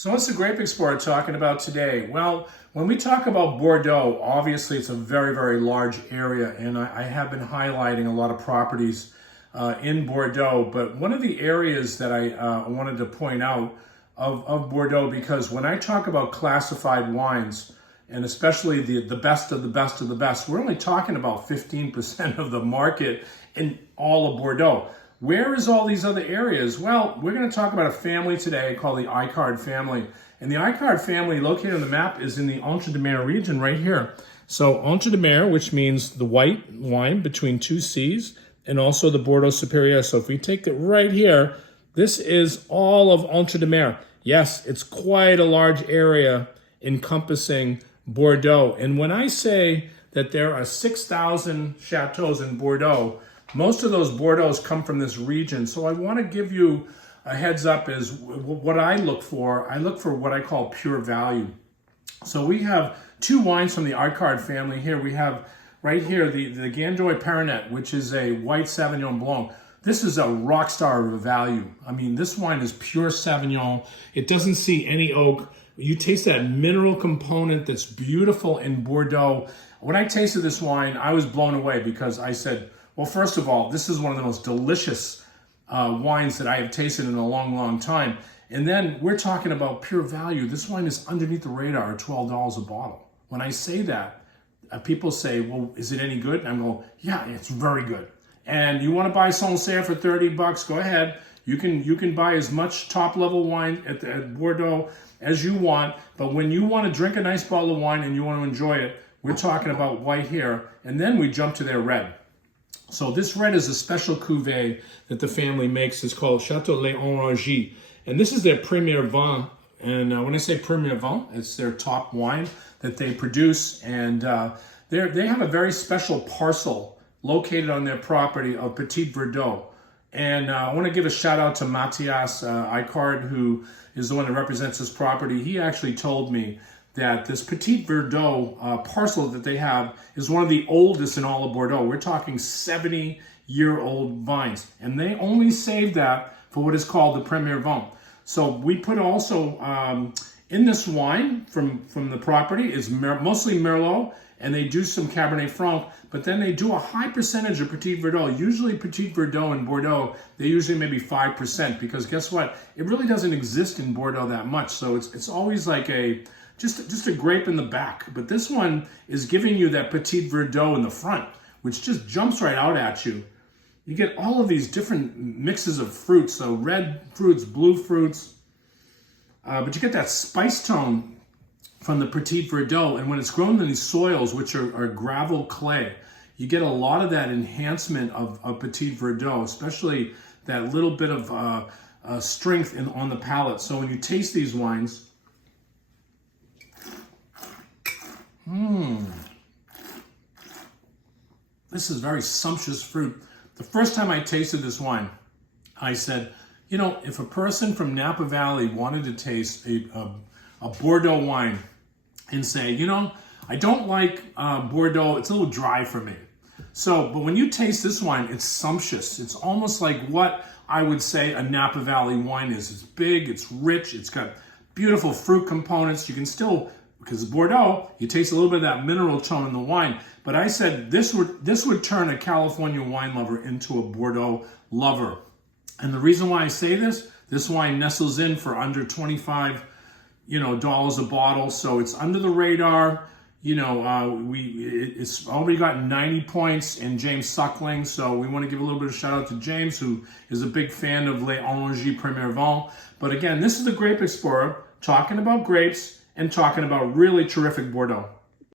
So what's the Grape Explorer talking about today? Well, when we talk about Bordeaux, obviously it's a very, very large area, and I have been highlighting a lot of properties in Bordeaux. But one of the areas that I wanted to point out of Bordeaux, because when I talk about classified wines, and especially the best of the best of the best, we're only talking about 15% of the market in all of Bordeaux. Where is all these other areas? Well, we're going to talk about a family today called the Icard family. And the Icard family, located on the map, is in the Entre Deux region right here. So Entre Deux, which means the white wine between two seas, and also the Bordeaux Superieur. So if we take it right here, this is all of Entre Deux. Yes, it's quite a large area encompassing Bordeaux. And when I say that there are 6,000 chateaus in Bordeaux, most of those Bordeaux come from this region. So I want to give you a heads up is what I look for. I look for what I call pure value. So we have two wines from the Icard family here. We have right here the Gandoy Perronet, which is a white Sauvignon Blanc. This is a rock star of a value. I mean, this wine is pure Sauvignon. It doesn't see any oak. You taste that mineral component that's beautiful in Bordeaux. When I tasted this wine, I was blown away because I said, well, first of all, this is one of the most delicious wines that I have tasted in a long, long time. And then we're talking about pure value. This wine is underneath the radar at $12 a bottle. When I say that, people say, well, is it any good? And I'm going, yeah, it's very good. And you want to buy Sancerre for 30 bucks, go ahead. You can buy as much top-level wine at Bordeaux as you want. But when you want to drink a nice bottle of wine and you want to enjoy it, we're talking about white here. And then we jump to their red. So this red is a special cuvee that the family makes. It's called Chateau L'Orangerie. And this is their premier vin. And when I say premier vin, it's their top wine that they produce. And they have a very special parcel located on their property of Petit Verdot. And I want to give a shout out to Matthias Icard, who is the one that represents this property. He actually told me that this Petit Verdot parcel that they have is one of the oldest in all of Bordeaux. We're talking 70-year-old vines. And they only saved that for what is called the Premier Vin. So we put also in this wine from the property is mostly Merlot, and they do some Cabernet Franc, but then they do a high percentage of Petit Verdot. Usually Petit Verdot in Bordeaux, they usually maybe 5%, because guess what? It really doesn't exist in Bordeaux that much. So it's always like just a grape in the back. But this one is giving you that Petit Verdot in the front, which just jumps right out at you. You get all of these different mixes of fruits, so red fruits, blue fruits, but you get that spice tone from the Petit Verdot. And when it's grown in these soils, which are gravel clay, you get a lot of that enhancement of Petit Verdot, especially that little bit of strength on the palate. So when you taste these wines, this is very sumptuous fruit. The first time I tasted this wine, I said, you know, if a person from Napa Valley wanted to taste a Bordeaux wine and say, you know, I don't like Bordeaux, it's a little dry for me. So, but when you taste this wine, it's sumptuous. It's almost like what I would say a Napa Valley wine is. It's big, it's rich, it's got beautiful fruit components. You can still, because Bordeaux, you taste a little bit of that mineral tone in the wine. But I said this would turn a California wine lover into a Bordeaux lover. And the reason why I say this wine nestles in for under $25 dollars a bottle. So it's under the radar. You know, it's already got 90 points in James Suckling. So we want to give a little bit of shout out to James, who is a big fan of L'Orangerie Premier Vin. But again, this is the Grape Explorer, talking about grapes and talking about really terrific Bordeaux.